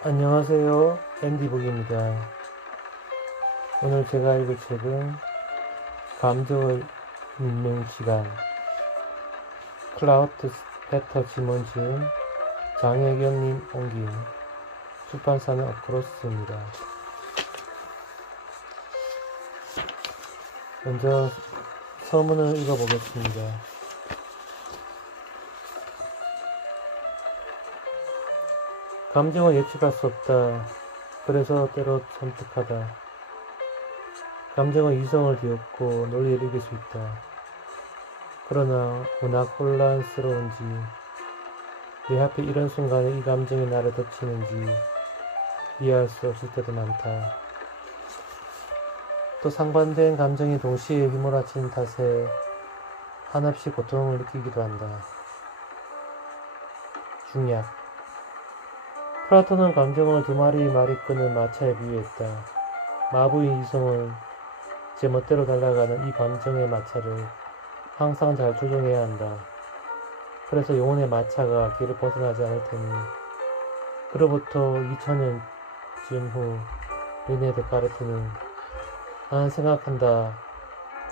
안녕하세요. 앤디북입니다. 오늘 제가 읽을 책은 감정을 읽는 시간, 클라우트 페터 지몬 지음, 장혜경님 옮긴, 출판사는 어크로스입니다. 먼저 서문을 읽어보겠습니다. 감정은 예측할 수 없다. 그래서 때로 섬뜩하다. 감정은 이성을 뒤엎고 논리를 이길 수 있다. 그러나 워낙 혼란스러운지 왜 하필 이런 순간에 이 감정이 나를 덮치는지 이해할 수 없을 때도 많다. 또 상반된 감정이 동시에 휘몰아치는 탓에 한없이 고통을 느끼기도 한다. 중약. 플라톤은 감정을 두 마리 말이 끄는 마차에 비유했다. 마부인 이성은 제멋대로 달려가는 이 감정의 마차를 항상 잘 조종해야 한다. 그래서 영혼의 마차가 길을 벗어나지 않을 테니 그로부터 2000년쯤 후 르네 데카르트는 나는 생각한다,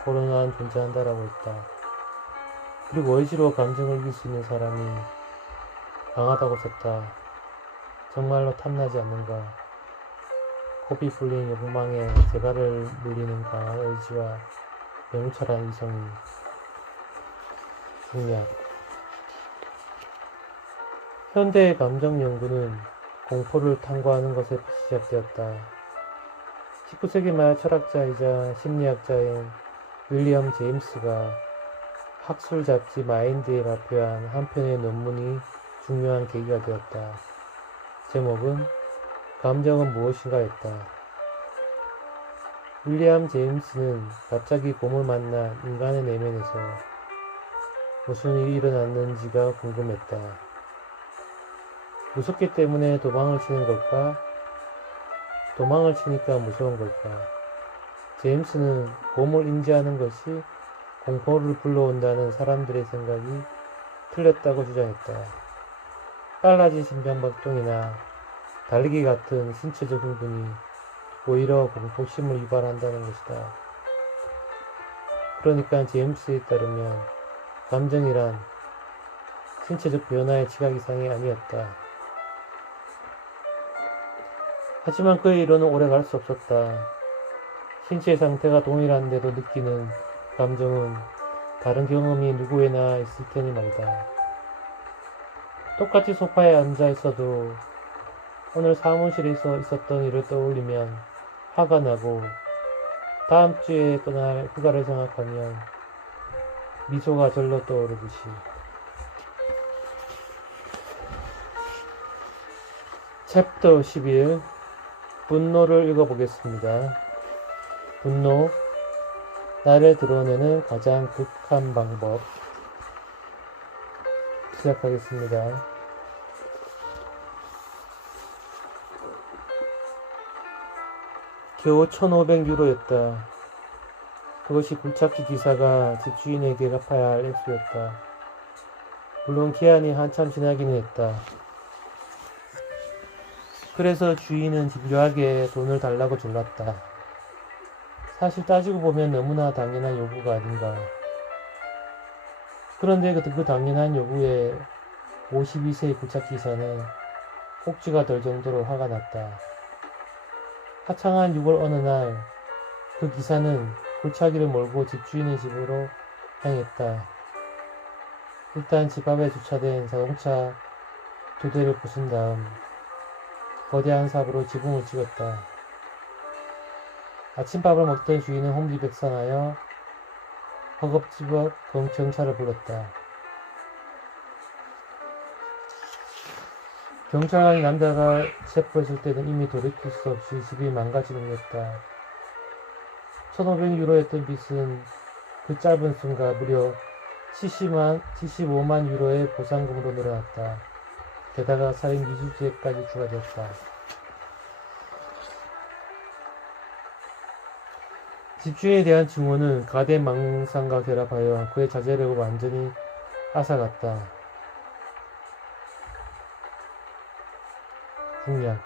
고론한 존재한다라고 했다. 그리고 의지로 감정을 이길 수 있는 사람이 강하다고 썼다. 정말로 탐나지 않는가? 고비 풀린 욕망에 재갈을 물리는 강한 의지와 명철한 이성이. 중략. 현대의 감정 연구는 공포를 탐구하는 것에 시작되었다. 19세기 말 철학자이자 심리학자인 윌리엄 제임스가 학술 잡지 마인드에 발표한 한 편의 논문이 중요한 계기가 되었다. 제목은 감정은 무엇인가 였다. 윌리엄 제임스는 갑자기 곰을 만난 인간의 내면에서 무슨 일이 일어났는지가 궁금했다. 무섭기 때문에 도망을 치는 걸까? 도망을 치니까 무서운 걸까? 제임스는 곰을 인지하는 것이 공포를 불러온다는 사람들의 생각이 틀렸다고 주장했다. 빨라진 심장박동이나 달리기 같은 신체적 흥분이 오히려 공포심을 유발한다는 것이다. 그러니까 제임스에 따르면 감정이란 신체적 변화의 지각 이상이 아니었다. 하지만 그의 이론은 오래 갈 수 없었다. 신체의 상태가 동일한데도 느끼는 감정은 다른 경험이 누구에나 있을 테니 말이다. 똑같이 소파에 앉아 있어도 오늘 사무실에서 있었던 일을 떠올리면 화가 나고 다음 주에 떠날 휴가를 생각하면 미소가 절로 떠오르듯이. 챕터 11. 분노를 읽어보겠습니다. 분노, 나를 드러내는 가장 극한 방법. 시작하겠습니다. 겨우 1500유로였다. 그것이 굴착기 기사가 집주인에게 갚아야 할 액수였다. 물론 기한이 한참 지나기는 했다. 그래서 주인은 집요하게 돈을 달라고 졸랐다. 사실 따지고 보면 너무나 당연한 요구가 아닌가. 그런데 그 당연한 요구에 52세의 굴착기사는 꼭지가 들 정도로 화가 났다. 화창한 6월 어느 날 그 기사는 굴착기를 몰고 집주인의 집으로 향했다. 일단 집 앞에 주차된 자동차 2대를 부순 다음 거대한 삽으로 지붕을 찍었다. 아침밥을 먹던 주인은 혼비백산하여 허겁지겁 경찰을 불렀다. 경찰관이 남자가 체포했을 때는 이미 돌이킬 수 없이 집이 망가지곤 했다. 1500유로였던 빚은 그 짧은 순간 무려 75만 유로의 보상금으로 늘어났다. 게다가 살인 미수죄까지 추가됐다. 집주인에 대한 증오는 가된 망상과 결합하여 그의 자제력을 완전히 앗아갔다. 중략.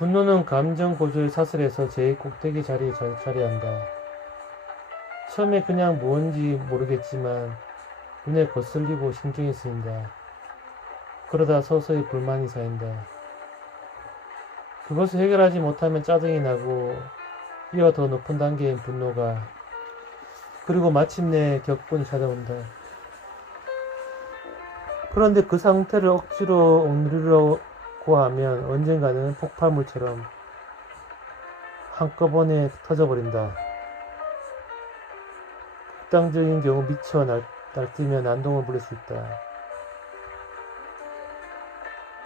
분노는 감정 고조의 사슬에서 제일 꼭대기 자리에 자리한다. 처음에 그냥 뭔지 모르겠지만 눈에 거슬리고 신경이 쓰인다. 그러다 서서히 불만이 쌓인다. 그것을 해결하지 못하면 짜증이 나고 이어 더 높은 단계인 분노가, 그리고 마침내 격분이 찾아온다. 그런데 그 상태를 억지로 억누르려고 하면 언젠가는 폭발물처럼 한꺼번에 터져버린다. 극단적인 경우 미쳐 날뛰며 난동을 부릴 수 있다.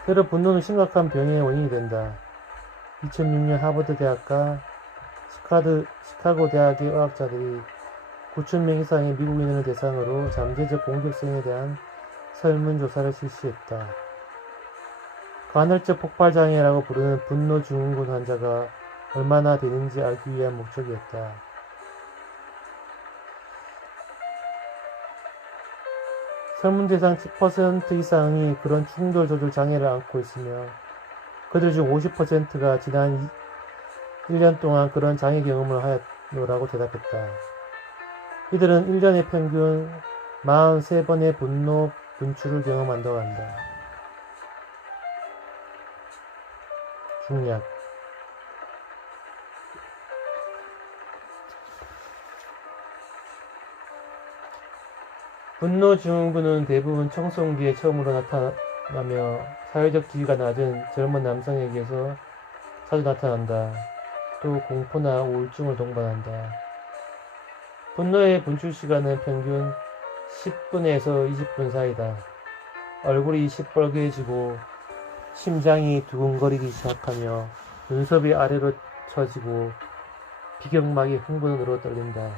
때로 분노는 심각한 병의 원인이 된다. 2006년 하버드 대학과 시카고 대학의 의학자들이 9,000명 이상의 미국인을 대상으로 잠재적 공격성에 대한 설문조사를 실시했다. 간헐적 폭발장애라고 부르는 분노증후군 환자가 얼마나 되는지 알기 위한 목적이었다. 설문 대상 10% 이상이 그런 충돌 조절 장애를 앓고 있으며 그들 중 50%가 지난 1년 동안 그런 장애 경험을 하였노라고 대답했다. 이들은 1년에 평균 43번의 분노 분출을 경험한다고 한다. 중략. 분노증후군은 대부분 청소년기에 처음으로 나타나며 사회적 지위가 낮은 젊은 남성에게서 자주 나타난다. 또 공포나 우울증을 동반한다. 분노의 분출 시간은 평균 10분에서 20분 사이다. 얼굴이 시뻘개지고 심장이 두근거리기 시작하며 눈썹이 아래로 처지고 비경막이 흥분으로 떨린다.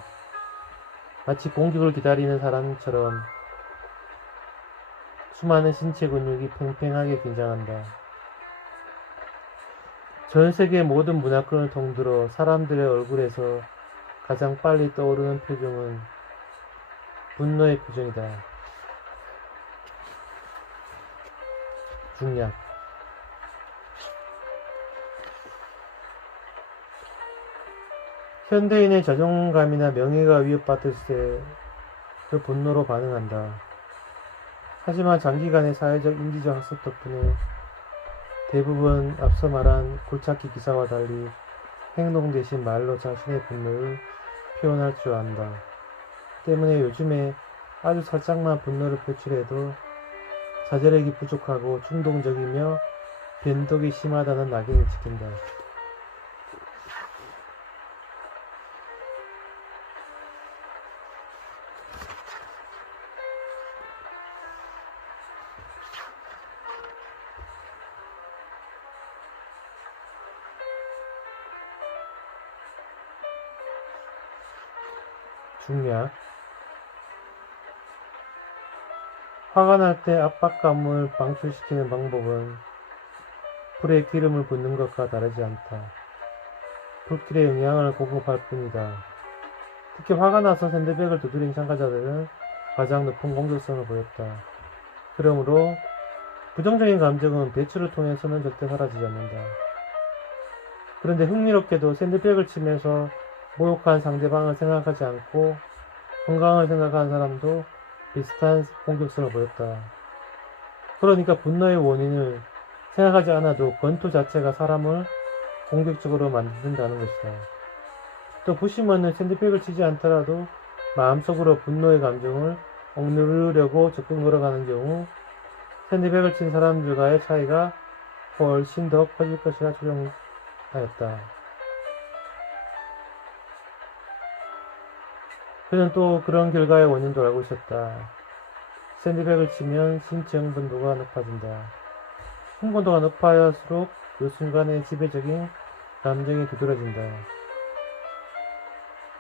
마치 공격을 기다리는 사람처럼 수많은 신체 근육이 팽팽하게 긴장한다. 전 세계 모든 문화권을 통틀어 사람들의 얼굴에서 가장 빨리 떠오르는 표정은 분노의 표정이다. 중략. 현대인의 자존감이나 명예가 위협받을 때 그 분노로 반응한다. 하지만 장기간의 사회적 인지적 학습 덕분에 대부분 앞서 말한 굴착기 기사와 달리 행동 대신 말로 자신의 분노를 표현할 줄 안다. 때문에 요즘에 아주 살짝만 분노를 표출해도 자제력이 부족하고 충동적이며 변덕이 심하다는 낙인을 찍힌다. 중략. 화가 날 때 압박감을 방출시키는 방법은 불에 기름을 붓는 것과 다르지 않다. 불길에 영양을 공급할 뿐이다. 특히 화가 나서 샌드백을 두드린 참가자들은 가장 높은 공격성을 보였다. 그러므로 부정적인 감정은 배출을 통해서는 절대 사라지지 않는다. 그런데 흥미롭게도 샌드백을 치면서 모욕한 상대방을 생각하지 않고 건강을 생각하는 사람도 비슷한 공격성을 보였다. 그러니까 분노의 원인을 생각하지 않아도 권투 자체가 사람을 공격적으로 만든다는 것이다. 또 부시먼은 샌드백을 치지 않더라도 마음속으로 분노의 감정을 억누르려고 적극 노력하는 경우 샌드백을 친 사람들과의 차이가 훨씬 더 커질 것이라 추정하였다. 그는 또 그런 결과의 원인도 알고 있었다. 샌드백을 치면 신체 흥분도가 높아진다. 흥분도가 높아질수록 그 순간의 지배적인 감정이 두드러진다.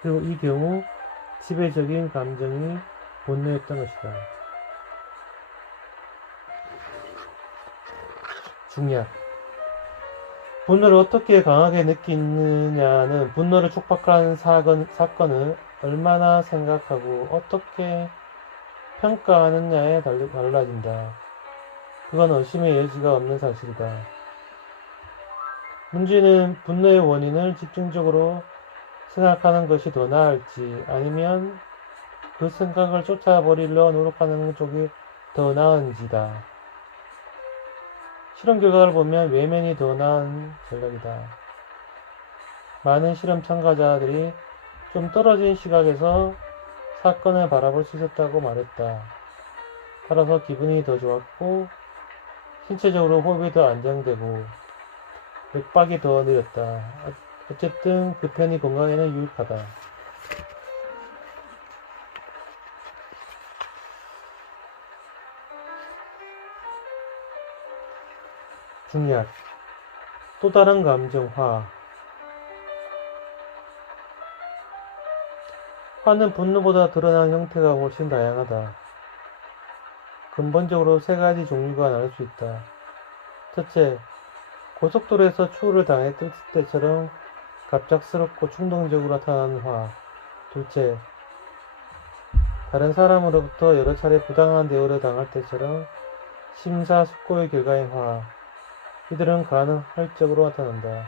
그리고 이 경우 지배적인 감정이 분노였던 것이다. 중략. 분노를 어떻게 강하게 느끼느냐는 분노를 촉박한 사건을 얼마나 생각하고 어떻게 평가하느냐에 달라진다. 그건 의심의 여지가 없는 사실이다. 문제는 분노의 원인을 집중적으로 생각하는 것이 더 나을지 아니면 그 생각을 쫓아버리려 노력하는 쪽이 더 나은지다. 실험 결과를 보면 외면이 더 나은 전략이다. 많은 실험 참가자들이 좀 떨어진 시각에서 사건을 바라볼 수 있었다고 말했다. 따라서 기분이 더 좋았고 신체적으로 호흡이 더 안정되고 맥박이 더 느렸다. 어쨌든 그 편이 건강에는 유익하다. 중약 또 다른 감정 화는 분노보다 드러난 형태가 훨씬 다양하다. 근본적으로 세 가지 종류가 나눌 수 있다. 첫째, 고속도로에서 추월을 당했을 때처럼 갑작스럽고 충동적으로 나타나는 화. 둘째, 다른 사람으로부터 여러 차례 부당한 대우를 당할 때처럼 심사숙고의 결과인 화. 이들은 가능할적으로 나타난다.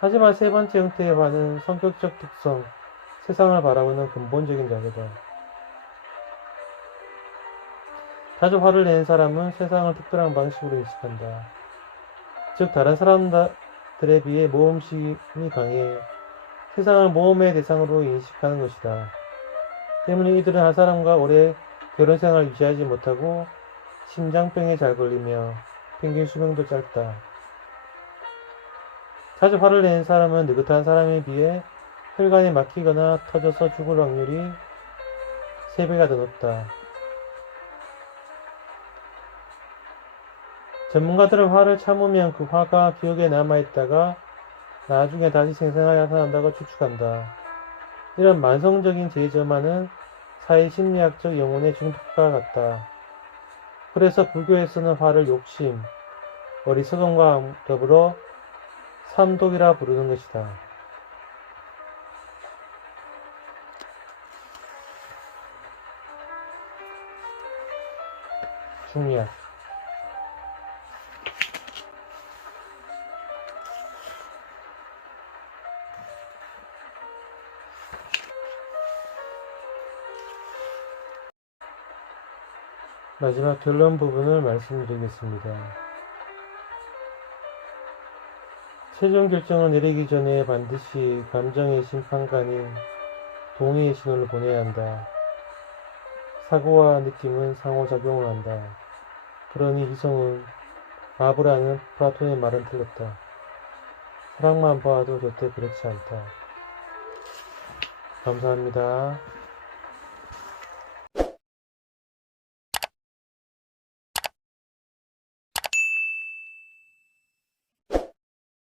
하지만 세 번째 형태의 화는 성격적 특성, 세상을 바라보는 근본적인 자세다. 자주 화를 내는 사람은 세상을 특별한 방식으로 인식한다. 즉 다른 사람들에 비해 모험심이 강해 세상을 모험의 대상으로 인식하는 것이다. 때문에 이들은 한 사람과 오래 결혼생활을 유지하지 못하고 심장병에 잘 걸리며 평균 수명도 짧다. 자주 화를 내는 사람은 느긋한 사람에 비해 혈관이 막히거나 터져서 죽을 확률이 3배가 더 높다. 전문가들은 화를 참으면 그 화가 기억에 남아있다가 나중에 다시 생생하게 나타난다고 추측한다. 이런 만성적인 재점화는 사회심리학적 영혼의 중독과 같다. 그래서 불교에서는 화를 욕심, 어리석음과 더불어 삼독이라 부르는 것이다. 중약 마지막 결론 부분을 말씀드리겠습니다. 최종 결정을 내리기 전에 반드시 감정의 심판관인 동의의 신호를 보내야 한다. 사고와 느낌은 상호작용을 한다. 그러니 이성은 마브라는 플라톤의 말은 틀렸다. 사랑만 봐도 절대 그렇지 않다. 감사합니다.